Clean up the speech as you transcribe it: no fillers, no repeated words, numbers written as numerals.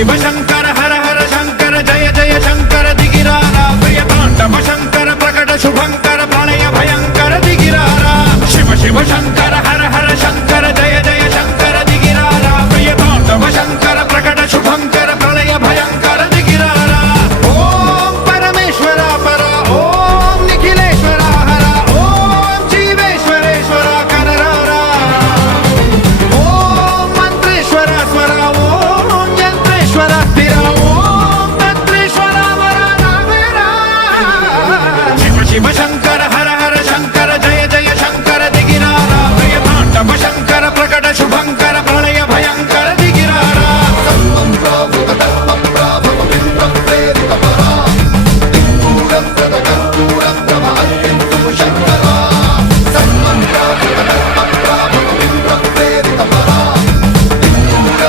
शिव शंकर हर हर शंकर जय जय शंकर दिगिरारा प्रिय तांडव शंकर प्रकट शुभंकर प्रणय भयंकर दिगिरारा शिव शिव शंकर